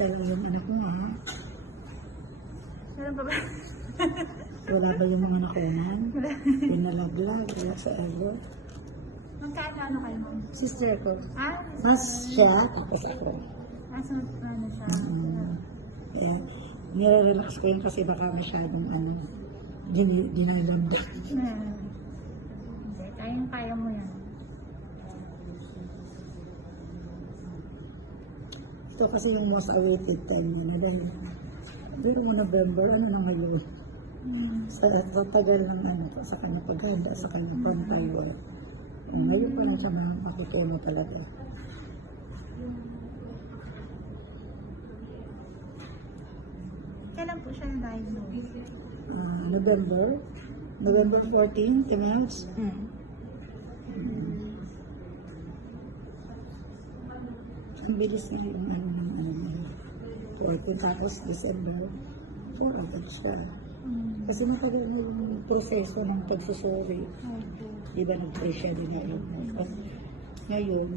sa'yo yung anak mo, ha? Meron pa ba? Wala ba yung mga nakunan? Pinalaglag, wala sa alo. Magkano kayo, ma'am? Sister ko. Ah, Mas siya, tapos ako. nasa ano siya? Kaya, nire-relax ko yun kasi baka masyadong dinalamdag. Hindi, kaya mo yan. Ito kasi yung most awaited time na dahil pero mo November, ano na ngayon? Sa tagal ng sa kanya paghanda, sa kanya pantay. Ngayon pa lang sa mga makikemo talaga. Kailan po siya na-diagnose? November 14, Timags. Ang bilis na yung na 14, tapos December 4 agad siya. Kasi matagal na yung proseso ng pagsusuri. Di ba nag-pray siya din ako. Ngayon,